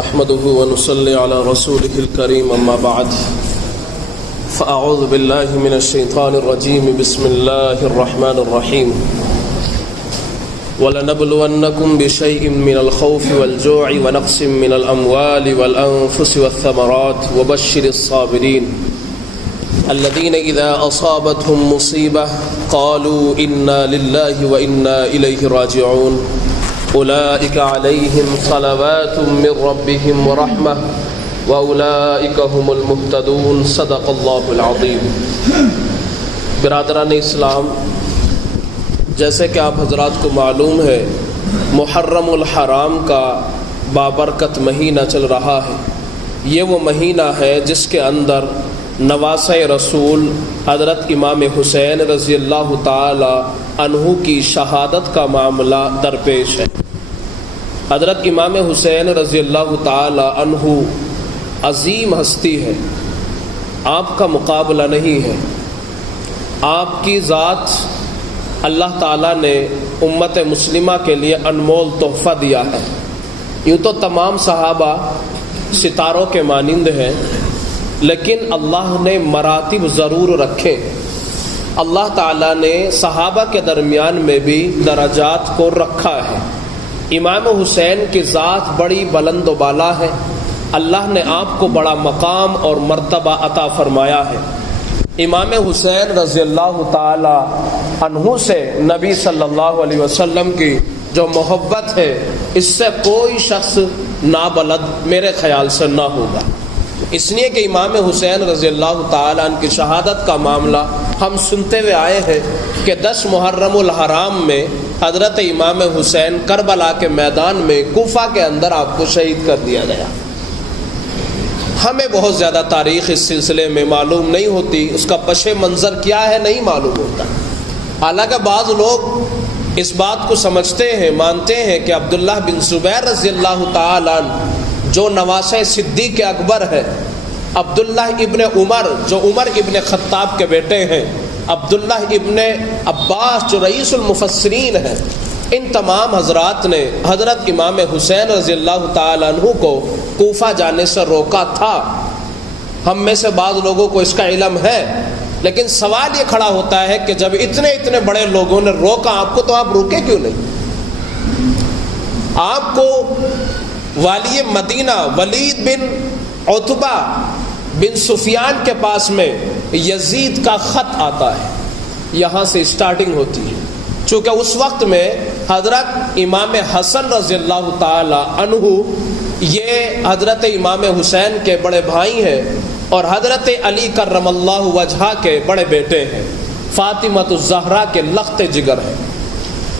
نحمده ونصلي على رسوله الكريم أما بعد فأعوذ بالله من الشيطان الرجيم بسم الله الرحمن الرحيم وَلَنَبْلُوَنَّكُمْ بِشَيْءٍ مِّنَ الْخَوْفِ وَالْجُوعِ وَنَقْصٍ مِّنَ الْأَمْوَالِ وَالْأَنفُسِ وَالثَّمَرَاتِ وَبَشِّرِ الصَّابِرِينَ الَّذِينَ إِذَا أَصَابَتْهُم مُّصِيبَةٌ قَالُوا إِنَّا لِلَّهِ وَإِنَّا إِلَيْهِ رَاجِعُونَ أولئك عليهم صلوات من ربهم ورحمة وأولئك هم المهتدون صدق الله العظيم۔ برادران اسلام، جیسے کہ آپ حضرات کو معلوم ہے محرم الحرام کا بابرکت مہینہ چل رہا ہے۔ یہ وہ مہینہ ہے جس کے اندر نواسۂ رسول حضرت امام حسین رضی اللہ تعالی عنہ کی شہادت کا معاملہ درپیش ہے۔ حضرت امام حسین رضی اللہ تعالی عنہ عظیم ہستی ہے، آپ کا مقابلہ نہیں ہے۔ آپ کی ذات اللہ تعالیٰ نے امت مسلمہ کے لیے انمول تحفہ دیا ہے۔ یوں تو تمام صحابہ ستاروں کے مانند ہیں، لیکن اللہ نے مراتب ضرور رکھے۔ اللہ تعالیٰ نے صحابہ کے درمیان میں بھی درجات کو رکھا ہے۔ امام حسین کی ذات بڑی بلند و بالا ہے، اللہ نے آپ کو بڑا مقام اور مرتبہ عطا فرمایا ہے۔ امام حسین رضی اللہ تعالی عنہ سے نبی صلی اللہ علیہ وسلم کی جو محبت ہے، اس سے کوئی شخص نابلد میرے خیال سے نہ ہوگا۔ اس لیے کہ امام حسین رضی اللہ تعالی عنہ کی شہادت کا معاملہ ہم سنتے ہوئے آئے ہیں کہ 10 محرم الحرام میں حضرت امام حسین کربلا کے میدان میں کوفہ کے اندر آپ کو شہید کر دیا گیا۔ ہمیں بہت زیادہ تاریخ اس سلسلے میں معلوم نہیں ہوتی، اس کا پس منظر کیا ہے نہیں معلوم ہوتا۔ حالانکہ بعض لوگ اس بات کو سمجھتے ہیں، مانتے ہیں کہ عبداللہ بن زبیر رضی اللہ تعالی عنہ جو نواسۂ صدیق اکبر ہے، عبداللہ ابن عمر جو عمر ابن خطاب کے بیٹے ہیں، عبداللہ ابن عباس جو رئیس المفسرین ہیں، ان تمام حضرات نے حضرت امام حسین رضی اللہ تعالی عنہ کو کوفہ جانے سے روکا تھا۔ ہم میں سے بعض لوگوں کو اس کا علم ہے، لیکن سوال یہ کھڑا ہوتا ہے کہ جب اتنے بڑے لوگوں نے روکا آپ کو، تو آپ روکے کیوں نہیں؟ آپ کو والی مدینہ ولید بن عتبہ بن سفیان کے پاس میں یزید کا خط آتا ہے، یہاں سے سٹارٹنگ ہوتی ہے۔ چونکہ اس وقت میں حضرت امام حسن رضی اللہ تعالی عنہ یہ حضرت امام حسین کے بڑے بھائی ہیں اور حضرت علی کرم اللہ وجہہ کے بڑے بیٹے ہیں، فاطمہ الزہرا کے لخت جگر ہیں۔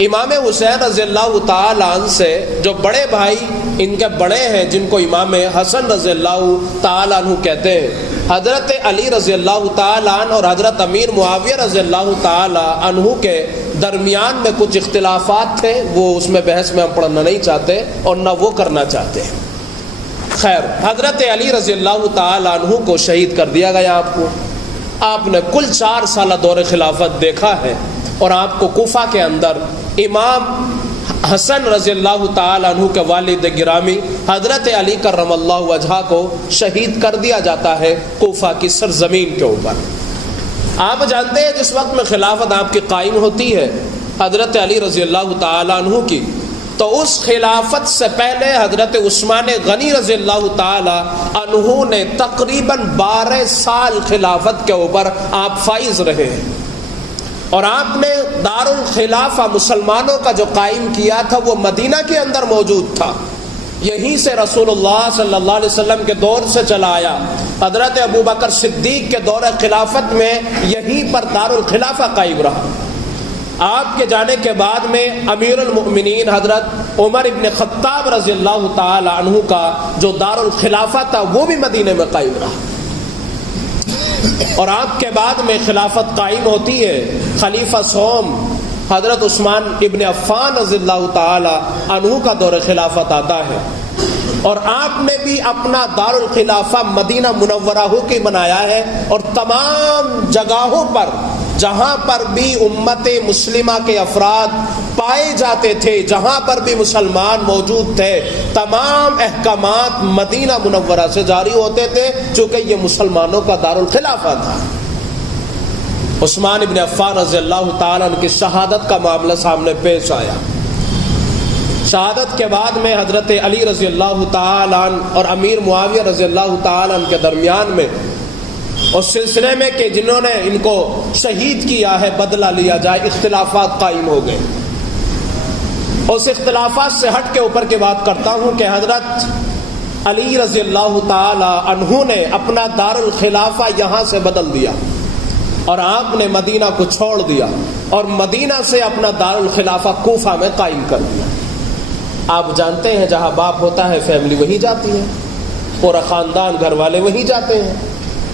امام حسین رضی اللہ تعالی عنہ سے جو بڑے بھائی ان کے بڑے ہیں، جن کو امام حسن رضی اللہ تعالی عنہ کہتے ہیں، حضرت علی رضی اللہ تعالی عنہ اور حضرت امیر معاویہ رضی اللہ تعالی عنہ کے درمیان میں کچھ اختلافات تھے، وہ اس میں بحث میں ہم پڑھنا نہیں چاہتے اور نہ وہ کرنا چاہتے ہیں۔ خیر، حضرت علی رضی اللہ تعالی عنہ کو شہید کر دیا گیا۔ آپ نے کل 4 سالہ دور خلافت دیکھا ہے، اور آپ کو کوفہ کے اندر امام حسن رضی اللہ تعالی عنہ کے والد گرامی حضرت علی کرم اللہ وجہہ کو شہید کر دیا جاتا ہے کوفہ کی سرزمین کے اوپر۔ آپ جانتے ہیں جس وقت میں خلافت آپ کی قائم ہوتی ہے حضرت علی رضی اللہ تعالی عنہ کی، تو اس خلافت سے پہلے حضرت عثمان غنی رضی اللہ تعالی عنہ نے تقریباً 12 سال خلافت کے اوپر آپ فائز رہے ہیں، اور آپ نے دارالخلافہ مسلمانوں کا جو قائم کیا تھا وہ مدینہ کے اندر موجود تھا۔ یہیں سے رسول اللہ صلی اللہ علیہ وسلم کے دور سے چلا آیا۔ حضرت ابوبکر صدیق کے دور خلافت میں یہیں پر دارالخلافہ قائم رہا۔ آپ کے جانے کے بعد میں امیر المؤمنین حضرت عمر ابن خطاب رضی اللہ تعالی عنہ کا جو دارالخلافہ تھا وہ بھی مدینے میں قائم رہا، اور آپ کے بعد میں خلافت قائم ہوتی ہے۔ خلیفہ سوم حضرت عثمان ابن عفان رضی اللہ تعالی عنہ کا دور خلافت آتا ہے، اور آپ نے بھی اپنا دارالخلافہ مدینہ منورہ ہو کے بنایا ہے، اور تمام جگہوں پر جہاں پر بھی امت مسلمہ کے افراد پائے جاتے تھے، جہاں پر بھی مسلمان موجود تھے، تمام احکامات مدینہ منورہ سے جاری ہوتے تھے، چونکہ یہ مسلمانوں کا دارالخلافہ تھا۔ عثمان ابن عفان رضی اللہ تعالیٰ عنہ کی شہادت کا معاملہ سامنے پیش آیا۔ شہادت کے بعد میں حضرت علی رضی اللہ تعالیٰ عنہ اور امیر معاویہ رضی اللہ تعالیٰ عنہ کے درمیان میں اس سلسلے میں کہ جنہوں نے ان کو شہید کیا ہے بدلہ لیا جائے، اختلافات قائم ہو گئے۔ اس اختلافات سے ہٹ کے اوپر کی بات کرتا ہوں کہ حضرت علی رضی اللہ تعالی عنہ نے اپنا دارالخلافہ یہاں سے بدل دیا اور آپ نے مدینہ کو چھوڑ دیا اور مدینہ سے اپنا دارالخلافہ کوفہ میں قائم کر دیا۔ آپ جانتے ہیں جہاں باپ ہوتا ہے فیملی وہیں جاتی ہے، پورا خاندان گھر والے وہیں جاتے ہیں۔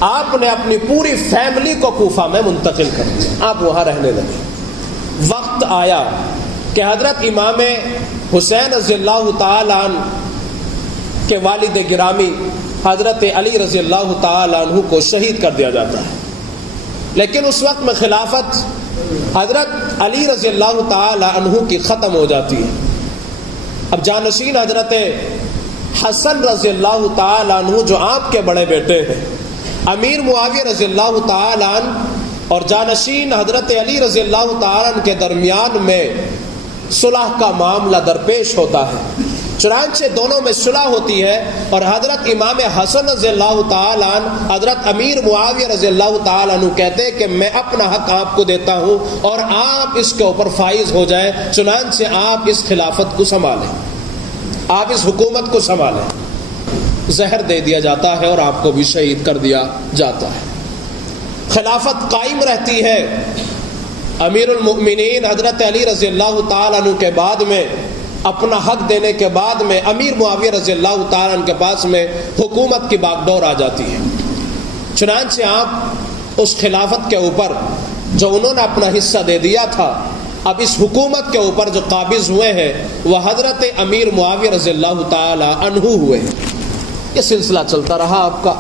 آپ نے اپنی پوری فیملی کو کوفہ میں منتقل کر دیا، آپ وہاں رہنے لگے۔ وقت آیا کہ حضرت امام حسین رضی اللہ تعالی عنہ کے والد گرامی حضرت علی رضی اللہ تعالی عنہ کو شہید کر دیا جاتا ہے، لیکن اس وقت میں خلافت حضرت علی رضی اللہ تعالی عنہ کی ختم ہو جاتی ہے۔ اب جانشین حضرت حسن رضی اللہ تعالی عنہ جو آپ کے بڑے بیٹے ہیں، امیر معاویہ رضی اللہ تعالی عنہ اور جانشین حضرت علی رضی اللہ تعالی عنہ کے درمیان میں صلح کا معاملہ درپیش ہوتا ہے۔ چنانچہ دونوں میں صلح ہوتی ہے اور حضرت امام حسن رضی اللہ تعالی عنہ حضرت امیر معاویہ رضی اللہ تعالی عنہ کہتے ہیں کہ میں اپنا حق آپ کو دیتا ہوں اور آپ اس کے اوپر فائز ہو جائیں، چنانچہ آپ اس خلافت کو سنبھالیں، آپ اس حکومت کو سنبھالیں۔ زہر دے دیا جاتا ہے اور آپ کو بھی شہید کر دیا جاتا ہے۔ خلافت قائم رہتی ہے۔ امیر المؤمنین حضرت علی رضی اللہ تعالیٰ عنہ کے بعد میں اپنا حق دینے کے بعد میں امیر معاویہ رضی اللہ تعالیٰ عنہ کے پاس میں حکومت کی باغ ڈور آ جاتی ہے۔ چنانچہ آپ اس خلافت کے اوپر جو انہوں نے اپنا حصہ دے دیا تھا، اب اس حکومت کے اوپر جو قابض ہوئے ہیں وہ حضرت امیر معاویہ رضی اللہ تعالی عنہ ہوئے۔ یہ سلسلہ چلتا رہا آپ کا۔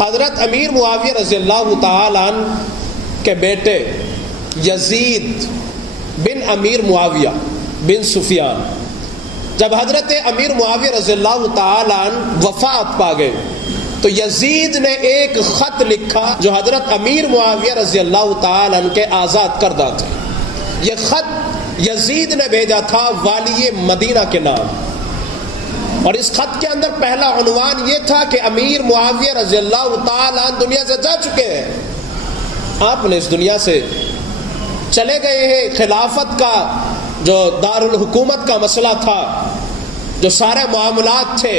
حضرت امیر معاویہ رضی اللہ تعالی عنہ کے بیٹے یزید بن امیر معاویہ بن سفیان جب حضرت امیر معاویہ رضی اللہ تعالی عنہ وفات پا گئے تو یزید نے ایک خط لکھا جو حضرت امیر معاویہ رضی اللہ تعالی عنہ کے آزاد کردہ تھے۔ یہ خط یزید نے بھیجا تھا والی مدینہ کے نام، اور اس خط کے اندر پہلا عنوان یہ تھا کہ امیر معاویہ رضی اللہ تعالی عنہ دنیا سے جا چکے ہیں، آپ نے اس دنیا سے چلے گئے ہیں۔ خلافت کا جو دارالحکومت کا مسئلہ تھا، جو سارے معاملات تھے،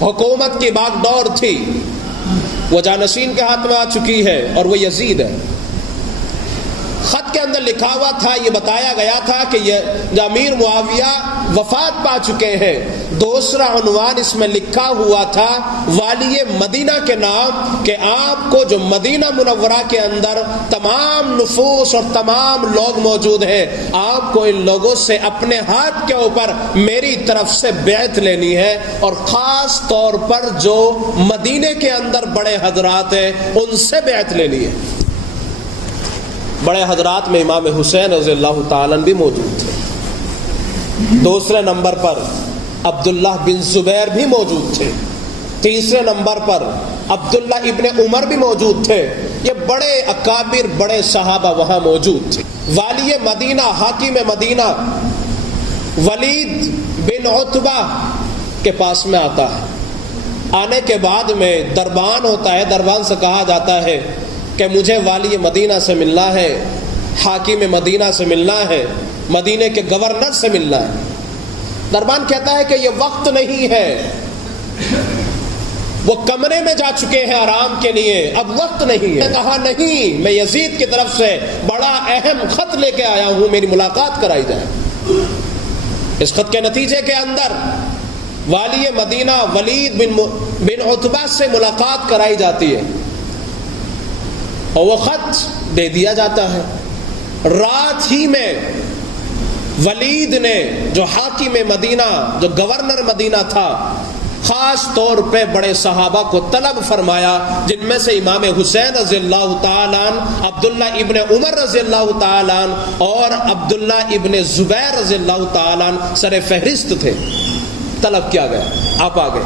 حکومت کی باغ ڈور تھی، وہ جانشین کے ہاتھ میں آ چکی ہے اور وہ یزید ہے۔ خط کے اندر لکھا ہوا تھا، یہ بتایا گیا تھا کہ یہ امیر معاویہ وفات پا چکے ہیں۔ دوسرا عنوان اس میں لکھا ہوا تھا والی مدینہ کے نام، کہ آپ کو جو مدینہ منورہ کے اندر تمام نفوس اور تمام لوگ موجود ہیں، آپ کو ان لوگوں سے اپنے ہاتھ کے اوپر میری طرف سے بیعت لینی ہے، اور خاص طور پر جو مدینے کے اندر بڑے حضرات ہیں ان سے بیعت لینی ہے۔ بڑے حضرات میں امام حسین رضی اللہ تعالیٰ بھی موجود تھے، دوسرے نمبر پر عبداللہ بن زبیر بھی موجود تھے، تیسرے نمبر پر عبداللہ ابن عمر بھی موجود تھے۔ یہ بڑے اکابر، بڑے صحابہ وہاں موجود تھے۔ والی مدینہ، حاکم مدینہ ولید بن عتبہ کے پاس میں آتا ہے۔ آنے کے بعد میں دربان ہوتا ہے، دربان سے کہا جاتا ہے کہ مجھے والی مدینہ سے ملنا ہے، حاکم مدینہ سے ملنا ہے، مدینے کے گورنر سے ملنا ہے۔ دربان کہتا ہے کہ یہ وقت نہیں ہے، وہ کمرے میں جا چکے ہیں آرام کے لیے، اب وقت نہیں ہے۔ کہا نہیں، میں یزید کی طرف سے بڑا اہم خط لے کے آیا ہوں، میری ملاقات کرائی جائے۔ اس خط کے نتیجے کے اندر والی مدینہ ولید بن عتبہ سے ملاقات کرائی جاتی ہے اور وہ خط دے دیا جاتا ہے۔ رات ہی میں ولید نے، جو حاکم مدینہ، جو گورنر مدینہ تھا، خاص طور پہ بڑے صحابہ کو طلب فرمایا، جن میں سے امام حسین رضی اللہ تعالیٰ عنہ، عبداللہ ابن عمر رضی اللہ تعالیٰ عنہ اور عبداللہ ابن زبیر رضی اللہ تعالیٰ عنہ سر فہرست تھے۔ طلب کیا گیا، آپ آ گئے،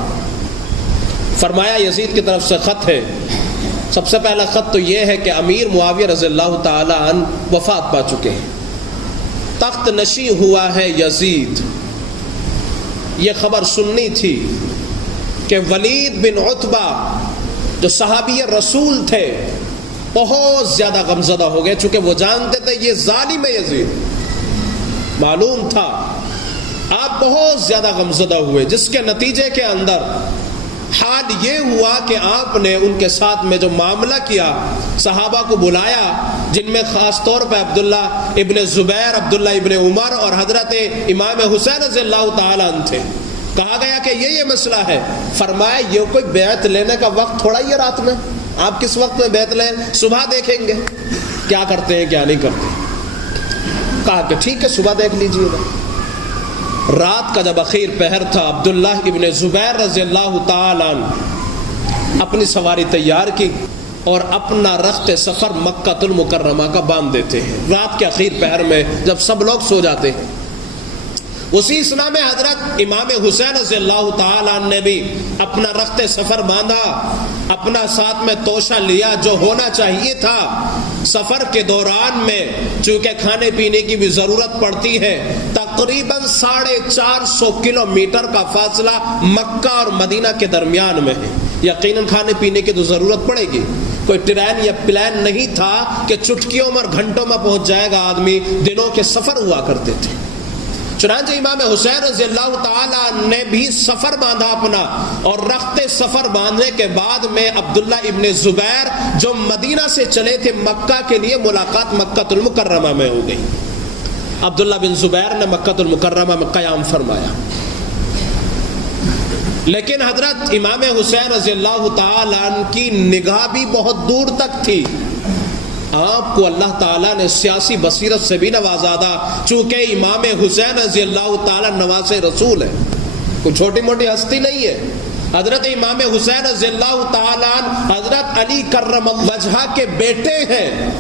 فرمایا یزید کی طرف سے خط ہے۔ سب سے پہلا خط تو یہ ہے کہ امیر معاویہ رضی اللہ تعالیٰ عنہ وفات پا چکے ہیں، تخت نشین ہوا ہے یزید۔ یہ خبر سننی تھی کہ ولید بن عتبہ جو صحابی رسول تھے بہت زیادہ غمزدہ ہو گئے، چونکہ وہ جانتے تھے یہ ظالم ہے یزید، معلوم تھا۔ آپ بہت زیادہ غمزدہ ہوئے، جس کے نتیجے کے اندر حال یہ ہوا کہ آپ نے ان کے ساتھ میں جو معاملہ کیا، صحابہ کو بلایا، جن میں خاص طور پہ عبداللہ ابن زبیر، عبداللہ ابن عمر اور حضرت امام حسین رضی اللہ تعالیٰ عنہ تھے۔ کہا گیا کہ یہ مسئلہ ہے۔ فرمایا یہ کوئی بیعت لینے کا وقت تھوڑا ہی ہے رات میں، آپ کس وقت میں بیعت لیں، صبح دیکھیں گے کیا کرتے ہیں کیا نہیں کرتے۔ کہا کہ ٹھیک ہے صبح دیکھ لیجیے گا۔ رات کا جب اخیر پہر تھا، عبداللہ ابن زبیر رضی اللہ تعالیٰ عنہ اپنی سواری تیار کی اور اپنا رخت سفر مکہ المکرمہ کا باندھ دیتے ہیں رات کے اخیر پہر میں، جب سب لوگ سو جاتے ہیں۔ اسی اسنا میں حضرت امام حسین رضی اللہ تعالیٰ عنہ نے بھی اپنا رخت سفر باندھا، اپنا ساتھ میں توشہ لیا جو ہونا چاہیے تھا۔ سفر کے دوران میں چونکہ کھانے پینے کی بھی ضرورت پڑتی ہے، تقریباً 450 کلومیٹر کا فاصلہ مکہ اور مدینہ کے درمیان میں ہے، یقیناً کھانے پینے کی تو ضرورت پڑے گی۔ کوئی ٹرین یا پلان نہیں تھا کہ چٹکیوں میں اور گھنٹوں میں پہنچ جائے گا آدمی، دنوں کے سفر ہوا کرتے تھے۔ چنانچہ امام حسین رضی اللہ تعالیٰ نے بھی سفر باندھا اپنا، اور رخت سفر باندھنے کے بعد میں عبداللہ ابن زبیر جو مدینہ سے چلے تھے مکہ کے لیے، ملاقات مکہ المکرمہ میں ہو گئی۔ عبداللہ بن زبیر نے مکہ المکرمہ میں قیام فرمایا، لیکن حضرت امام حسین رضی اللہ تعالیٰ عنہ کی نگاہ بھی بہت دور تک تھی۔ آپ کو اللہ تعالیٰ نے سیاسی بصیرت سے بھی نوازا تھا، چونکہ امام حسین رضی اللہ تعالیٰ نواز رسول ہے، کوئی چھوٹی موٹی ہستی نہیں ہے۔ حضرت امام حسین رضی اللہ تعالیٰ حضرت علی کرم اللہ وجہہ کے بیٹے ہیں،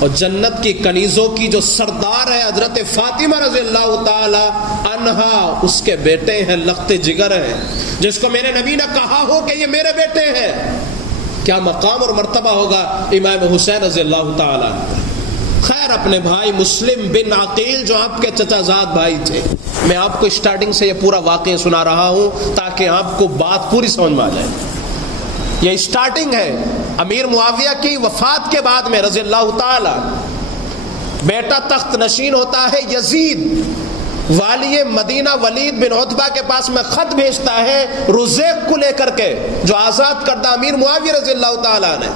اور جنت کی کنیزوں کی جو سردار ہے حضرت فاطمہ رضی اللہ تعالی عنہا، اس کے بیٹے ہیں، لخت جگر ہیں، جس کو میرے نبی نے کہا ہو کہ یہ میرے بیٹے ہیں، کیا مقام اور مرتبہ ہوگا امام حسین رضی اللہ تعالی عنہ۔ خیر، اپنے بھائی مسلم بن عقیل جو آپ کے چچا زاد بھائی تھے، میں آپ کو اسٹارٹنگ سے یہ پورا واقعہ سنا رہا ہوں تاکہ آپ کو بات پوری سمجھ میں آ جائے۔ یہ اسٹارٹنگ ہے امیر معاویہ کی وفات کے بعد میں رضی اللہ تعالی، بیٹا تخت نشین ہوتا ہے یزید، والی مدینہ ولید بن عتبہ کے پاس میں خط بھیجتا ہے رزیق کو لے کر کے، جو آزاد کردہ امیر معاویہ رضی اللہ تعالیٰ نے۔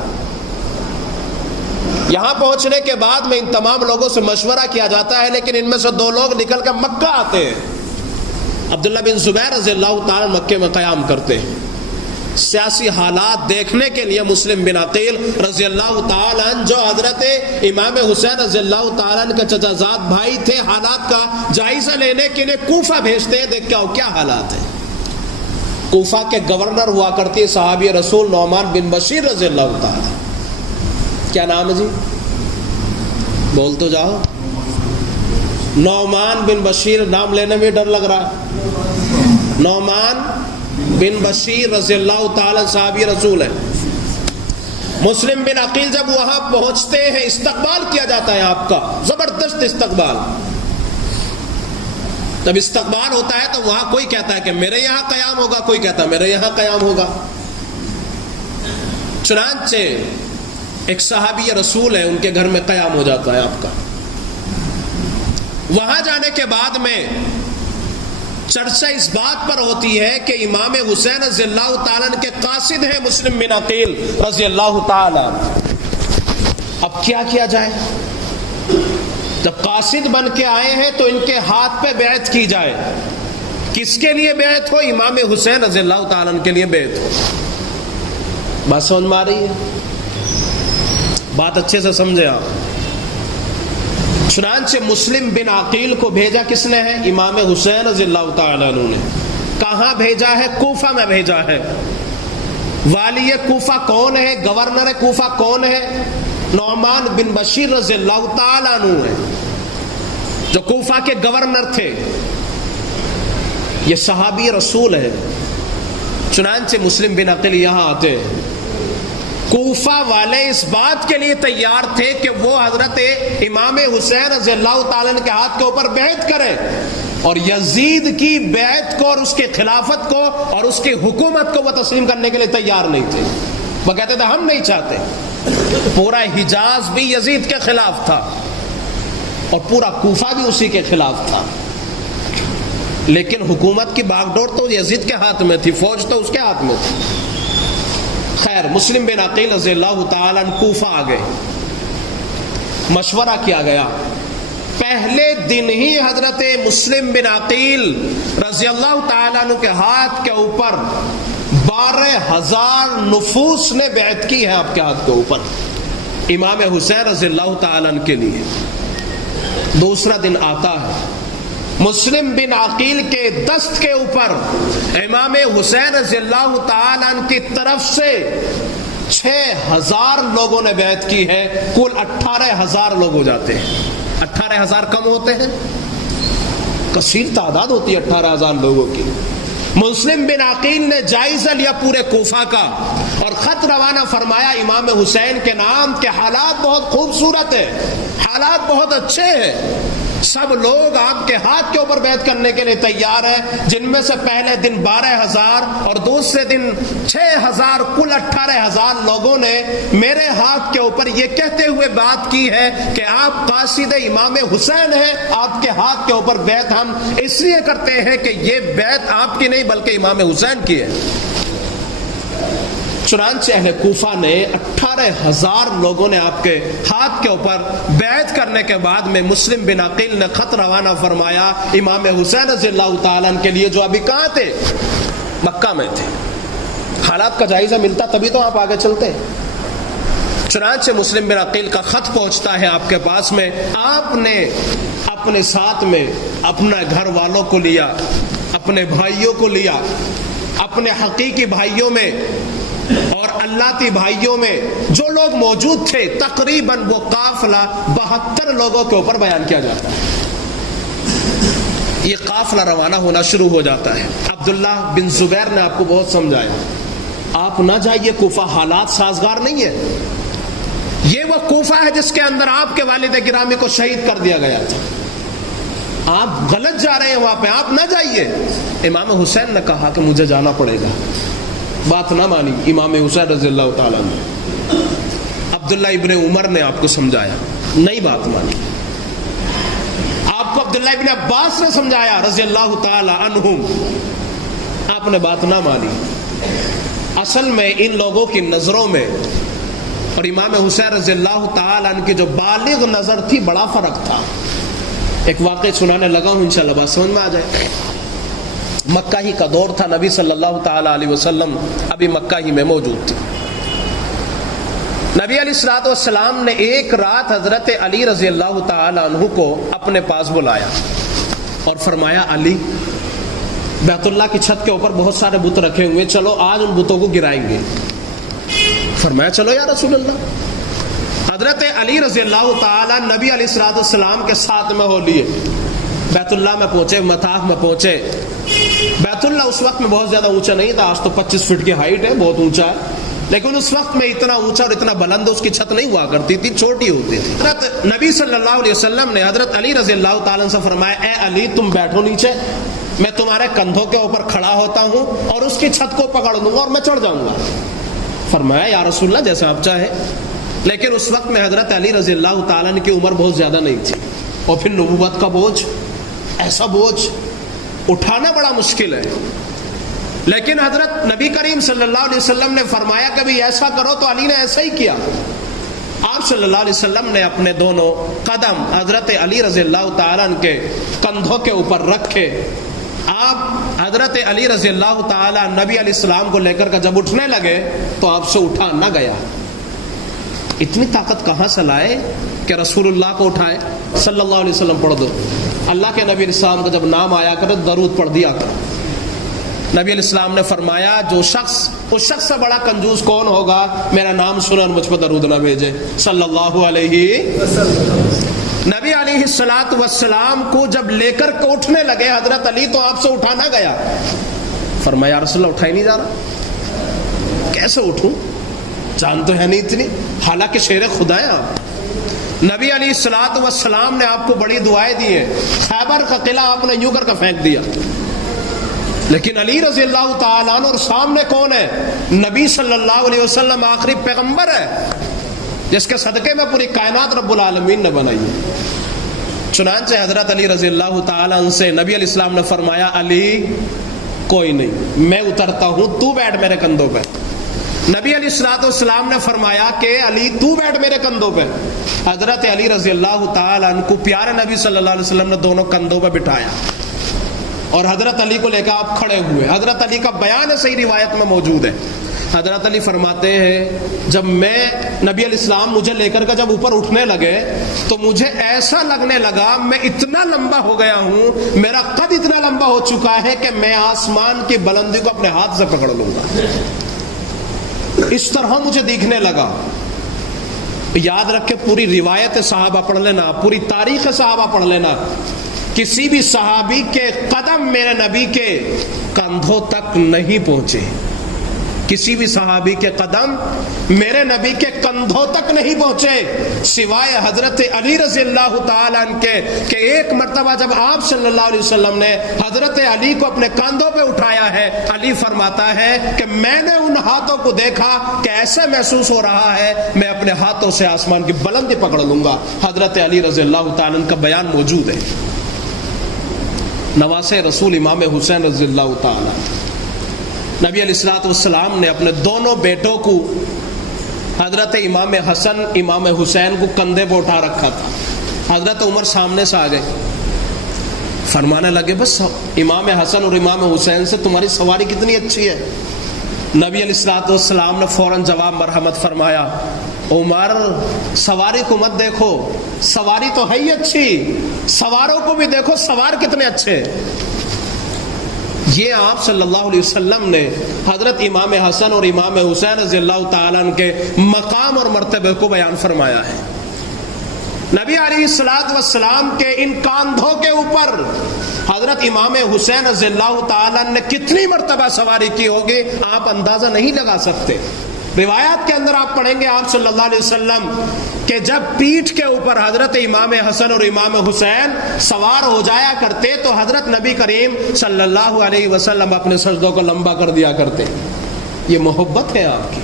یہاں پہنچنے کے بعد میں ان تمام لوگوں سے مشورہ کیا جاتا ہے، لیکن ان میں سے دو لوگ نکل کر مکہ آتے ہیں۔ عبداللہ بن زبیر رضی اللہ تعالیٰ مکے میں قیام کرتے ہیں، سیاسی حالات دیکھنے کے لیے مسلم بن عقیل رضی اللہ تعالیٰ عنہ جو حضرت امام حسین رضی اللہ تعالیٰ عنہ کے چچا زاد بھائی تھے، حالات کا جائزہ لینے کے لیے کوفہ بھیجتے ہیں، دیکھ کیا حالات ہیں۔ کوفہ کے گورنر ہوا کرتی ہے صحابی رسول نعمان بن بشیر رضی اللہ تعالیٰ۔ کیا نام ہے جی؟ بول تو جاؤ۔ نعمان بن بشیر، نام لینے میں ڈر لگ رہا ہے۔ نعمان بن بشیر رضی اللہ تعالی صحابی رسول ہے۔ مسلم بن عقیل جب وہاں پہنچتے ہیں، استقبال کیا جاتا ہے آپ کا، زبردست استقبال۔ جب استقبال ہوتا ہے تو وہاں کوئی کہتا ہے کہ میرے یہاں قیام ہوگا، کوئی کہتا ہے میرے یہاں قیام ہوگا۔ چنانچہ ایک صحابی رسول ہے، ان کے گھر میں قیام ہو جاتا ہے آپ کا۔ وہاں جانے کے بعد میں چرچا اس بات پر ہوتی ہے کہ امام حسین رضی اللہ تعالیٰ کے قاصد ہیں مسلم بن عقیل رضی اللہ تعالیٰ۔ اب کیا کیا جائے؟ جب قاصد بن کے آئے ہیں تو ان کے ہاتھ پہ بیعت کی جائے۔ کس کے لیے بیعت ہو؟ امام حسین رضی اللہ تعالیٰ کے لیے بیعت ہو۔ بات سمجھ میں آ رہی ہے؟ بات اچھے سے سمجھے آپ۔ چنانچہ مسلم بن عقیل کو بھیجا کس نے ہے؟ امام حسین رضی اللہ تعالیٰ عنہ نے۔ کہاں بھیجا ہے؟ کوفہ میں بھیجا ہے۔ والی کوفہ کون ہے؟ گورنر کوفہ کون ہے؟ نعمان بن بشیر رضی اللہ تعالیٰ عنہ ہے، جو کوفہ کے گورنر تھے۔ یہ صحابی رسول ہے۔ چنانچہ مسلم بن عقیل یہاں آتے ہیں، کوفہ والے اس بات کے لیے تیار تھے کہ وہ حضرت امام حسین رضی اللہ تعالیٰ عنہ کے ہاتھ کے اوپر بیعت کریں، اور یزید کی بیعت کو اور اس کے خلافت کو اور اس کی حکومت کو وہ تسلیم کرنے کے لیے تیار نہیں تھے۔ وہ کہتے تھے ہم نہیں چاہتے۔ پورا حجاز بھی یزید کے خلاف تھا اور پورا کوفہ بھی اسی کے خلاف تھا، لیکن حکومت کی باغ ڈور تو یزید کے ہاتھ میں تھی، فوج تو اس کے ہاتھ میں تھی۔ خیر، مسلم بن عقیل رضی اللہ تعالیٰ عنہ کوفہ آ گئے، مشورہ کیا گیا۔ پہلے دن ہی حضرت مسلم بن عقیل رضی اللہ تعالیٰ عنہ کے ہاتھ کے اوپر 12,000 نفوس نے بیعت کی ہے آپ کے ہاتھ کے اوپر، امام حسین رضی اللہ تعالیٰ عنہ کے لیے۔ دوسرا دن آتا ہے، مسلم بن عقیل کے دست کے اوپر امام حسین رضی اللہ تعالیٰ عنہ کی طرف سے 6,000 لوگوں نے بیعت کی ہے، کل 18,000 لوگ ہو جاتے ہیں۔ 18,000 کم ہوتے ہیں؟ کثیر تعداد ہوتی ہے 18,000 لوگوں کی۔ مسلم بن عقیل نے جائزہ لیا پورے کوفہ کا اور خط روانہ فرمایا امام حسین کے نام کہ حالات بہت خوبصورت ہے، حالات بہت اچھے ہیں، سب لوگ آپ کے ہاتھ کے اوپر بیعت کرنے کے لیے تیار ہیں، جن میں سے پہلے دن 12,000 اور دوسرے دن 6,000، کل 18,000 لوگوں نے میرے ہاتھ کے اوپر یہ کہتے ہوئے بات کی ہے کہ آپ قاصد امام حسین ہیں، آپ کے ہاتھ کے اوپر بیعت ہم اس لیے کرتے ہیں کہ یہ بیعت آپ کی نہیں بلکہ امام حسین کی ہے۔ چنانچہ اہل کوفہ نے 18,000 لوگوں نے آپ کے ہاتھ کے اوپر بیعت کرنے کے بعد میں مسلم بن عقیل نے خط روانہ فرمایا امام حسین رضی اللہ تعالیٰ عنہ کے لیے، جو ابھی کہاں تھے؟ مکہ میں تھے۔ حالات کا جائزہ ملتا تبھی تو آپ آگے چلتے۔ چنانچہ مسلم بن عقیل کا خط پہنچتا ہے آپ کے پاس میں، آپ نے اپنے ساتھ میں اپنے گھر والوں کو لیا، اپنے بھائیوں کو لیا، اپنے حقیقی بھائیوں میں اور اللہتی بھائیوں میں جو لوگ موجود تھے، تقریباً وہ قافلہ 72 لوگوں کے اوپر بیان کیا جاتا ہے۔ یہ قافلہ روانہ ہونا شروع ہو جاتا ہے۔ عبداللہ بن زبیر نے آپ کو بہت سمجھایا، آپ نہ جائیے کوفہ، حالات سازگار نہیں ہے۔ یہ وہ کوفہ ہے جس کے اندر آپ کے والد گرامی کو شہید کر دیا گیا تھا، آپ غلط جا رہے ہیں وہاں پہ، آپ نہ جائیے۔ امام حسین نے کہا کہ مجھے جانا پڑے گا، بات نہ مانی امام حسین رضی اللہ تعالیٰ عنہ۔ عبداللہ ابن عمر نے آپ کو سمجھایا، نہیں بات مانی۔ آپ کو عبداللہ ابن عباس نے سمجھایا رضی اللہ تعالیٰ عنہم، آپ نے بات نہ مانی۔ اصل میں ان لوگوں کی نظروں میں اور امام حسین رضی اللہ تعالیٰ عنہ کی جو بالغ نظر تھی، بڑا فرق تھا۔ ایک واقعہ سنانے لگا ہوں، انشاءاللہ بات سمجھ میں آ جائے۔ مکہ ہی کا دور تھا، نبی صلی اللہ تعالی علیہ وسلم ابھی مکہ ہی میں موجود تھے۔ نبی علیہ الصلوۃ والسلام نے ایک رات حضرت علی رضی اللہ تعالی عنہ کو اپنے پاس بلایا اور فرمایا، علی، بیت اللہ کی چھت کے اوپر بہت سارے بت رکھے ہوئے، چلو آج ان بتوں کو گرائیں گے۔ فرمایا چلو یا رسول اللہ۔ حضرت علی رضی اللہ تعالی نبی علیہ الصلوۃ والسلام کے ساتھ میں ہو لیے، بیت اللہ میں پہنچے، مطاف میں پہنچے۔ بیت اللہ اس وقت میں بہت زیادہ اونچا نہیں تھا، آج تو 25 فٹ کی ہائٹ ہے، بہت اونچا ہے، لیکن اس وقت میں اتنا اونچا اور اتنا بلند اس کی چھت نہیں ہوا کرتی تھی، چھوٹی ہوتی تھی۔ حضرت نبی صلی اللہ علیہ وسلم نے حضرت علی رضی اللہ تعالیٰ سے فرمایا، اے علی، تم بیٹھو نیچے، میں تمہارے کندھوں کے اوپر کھڑا ہوتا ہوں اور اس کی چھت کو پکڑ لوں گا اور میں چڑھ جاؤں گا۔ فرمایا یا رسول اللہ جیسا آپ چاہیں، لیکن اس وقت میں حضرت علی رضی اللہ تعالیٰ کی عمر بہت زیادہ نہیں تھی، اور پھر نبوت کا بوجھ، ایسا بوجھ اٹھانا بڑا مشکل ہے۔ لیکن حضرت نبی کریم صلی اللہ علیہ وسلم نے فرمایا کہ بھی ایسا کرو، تو علی نے ایسا ہی کیا۔ آپ صلی اللہ علیہ وسلم نے اپنے دونوں قدم حضرت علی رضی اللہ تعالیٰ عنہ کے کندھوں کے اوپر رکھے۔ آپ حضرت علی رضی اللہ تعالیٰ نبی علیہ السلام کو لے کر کے جب اٹھنے لگے تو آپ سے اٹھا نہ گیا۔ اتنی طاقت کہاں سے لائے کہ رسول اللہ کو اٹھائے؟ صلی اللہ علیہ وسلم پڑھ دو، اللہ کے نبی علیہ السلام کا جب نام آیا کرے درود پڑھ دیا کرو۔ نبی علیہ السلام نے فرمایا جو شخص اس شخص سے بڑا کنجوس کون ہوگا میرا نام سنے اور مجھ پر درود نہ بھیجے صلی اللہ علیہ وسلم۔ نبی علیہ السلام کو جب لے کر کے اٹھنے لگے حضرت علی تو آپ سے اٹھا نہ گیا، فرمایا یا رسول اللہ اٹھا ہی نہیں جا رہا، کیسے اٹھوں، جان تو ہے نہیں اتنی، حالانکہ شیر خدا ہیں آپ۔ نبی علیہ السلام نے آپ کو بڑی دعائیں دی ہیں، خیبر کا قلعہ آپ نے یوں کر کے پھینک دیا، لیکن علی رضی اللہ تعالیٰ عنہ اور سامنے کون ہے؟ نبی صلی اللہ علیہ وسلم آخری پیغمبر ہے جس کے صدقے میں پوری کائنات رب العالمین نے بنائی ہے۔ چنانچہ حضرت علی رضی اللہ تعالیٰ عنہ سے نبی علیہ السلام نے فرمایا علی کوئی نہیں، میں اترتا ہوں، تو بیٹھ میرے کندھوں پہ۔ نبی علیہ السلام نے فرمایا کہ علی تو بیٹھ میرے کندھوں پہ۔ حضرت علی رضی اللہ تعالیٰ عنہ کو پیارے نبی صلی اللہ علیہ وسلم نے دونوں کندھوں پہ بٹھایا اور حضرت علی کو لے کر آپ کھڑے ہوئے۔ حضرت علی کا بیان ہے، صحیح روایت میں موجود ہے۔ حضرت علی فرماتے ہیں جب میں نبی علیہ السلام مجھے لے کر کے جب اوپر اٹھنے لگے تو مجھے ایسا لگنے لگا میں اتنا لمبا ہو گیا ہوں، میرا قد اتنا لمبا ہو چکا ہے کہ میں آسمان کی بلندی کو اپنے ہاتھ سے پکڑ لوں گا، اس طرح مجھے دیکھنے لگا۔ یاد رکھے پوری روایت صحابہ پڑھ لینا، پوری تاریخ صحابہ پڑھ لینا، کسی بھی صحابی کے قدم میرے نبی کے کندھوں تک نہیں پہنچے، کسی بھی صحابی کے قدم میرے نبی کے کندھوں تک نہیں پہنچے سوائے حضرت علی رضی اللہ تعالیٰ عنہ کے، کہ ایک مرتبہ جب آپ صلی اللہ علیہ وسلم نے حضرت علی کو اپنے کندھوں پہ اٹھایا ہے، علی فرماتا ہے کہ میں نے ان ہاتھوں کو دیکھا کہ ایسے محسوس ہو رہا ہے میں اپنے ہاتھوں سے آسمان کی بلندی پکڑ لوں گا۔ حضرت علی رضی اللہ تعالیٰ عنہ کا بیان موجود ہے۔ نواسے رسول امام حسین رضی اللہ تعالیٰ نبی علیہ السلام نے اپنے دونوں بیٹوں کو حضرت امام حسن امام حسین کو کندھے پہ اٹھا رکھا تھا۔ حضرت عمر سامنے سے آ گئے، فرمانے لگے بس امام حسن اور امام حسین سے تمہاری سواری کتنی اچھی ہے۔ نبی علیہ السلام نے فوراً جواب مرحمت فرمایا عمر سواری کو مت دیکھو، سواری تو ہے ہی اچھی، سواروں کو بھی دیکھو سوار کتنے اچھے۔ یہ آپ صلی اللہ علیہ وسلم نے حضرت امام حسن اور امام حسین رضی اللہ تعالیٰ عنہ کے مقام اور مرتبے کو بیان فرمایا ہے۔ نبی علیہ السلام کے ان کاندھوں کے اوپر حضرت امام حسین رضی اللہ تعالیٰ نے کتنی مرتبہ سواری کی ہوگی آپ اندازہ نہیں لگا سکتے۔ روایات کے اندر آپ پڑھیں گے آپ صلی اللہ علیہ وسلم کہ جب پیٹھ کے اوپر حضرت امام حسن اور امام حسین سوار ہو جایا کرتے تو حضرت نبی کریم صلی اللہ علیہ وسلم اپنے سجدوں کو لمبا کر دیا کرتے۔ یہ محبت ہے آپ کی،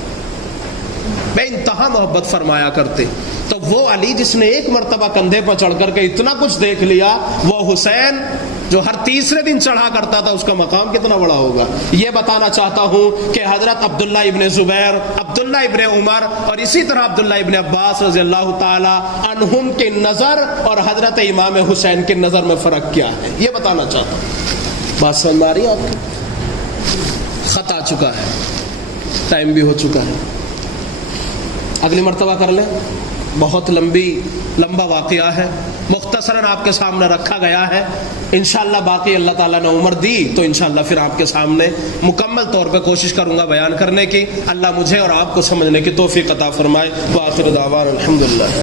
بے انتہا محبت فرمایا کرتے۔ تو وہ علی جس نے ایک مرتبہ کندھے پر چڑھ کر کے اتنا کچھ دیکھ لیا، وہ حسین جو ہر تیسرے دن چڑھا کرتا تھا اس کا مقام کتنا بڑا ہوگا۔ یہ بتانا چاہتا ہوں کہ حضرت عبداللہ ابن زبیر، عبداللہ ابن عمر اور اسی طرح عبداللہ ابن عباس رضی اللہ تعالی عنہم کی نظر اور حضرت امام حسین کی نظر میں فرق کیا ہے، یہ بتانا چاہتا ہوں۔ بات سمجھ میں آ رہی ہے آپ کو؟ خط آ چکا ہے، ٹائم بھی ہو چکا ہے، اگلی مرتبہ کر لیں۔ بہت لمبا واقعہ ہے، مختصراً آپ کے سامنے رکھا گیا ہے۔ انشاءاللہ باقی اللہ تعالیٰ نے عمر دی تو انشاءاللہ پھر آپ کے سامنے مکمل طور پہ کوشش کروں گا بیان کرنے کی۔ اللہ مجھے اور آپ کو سمجھنے کی توفیق عطا فرمائے۔ وآخر دعوانا الحمدللہ۔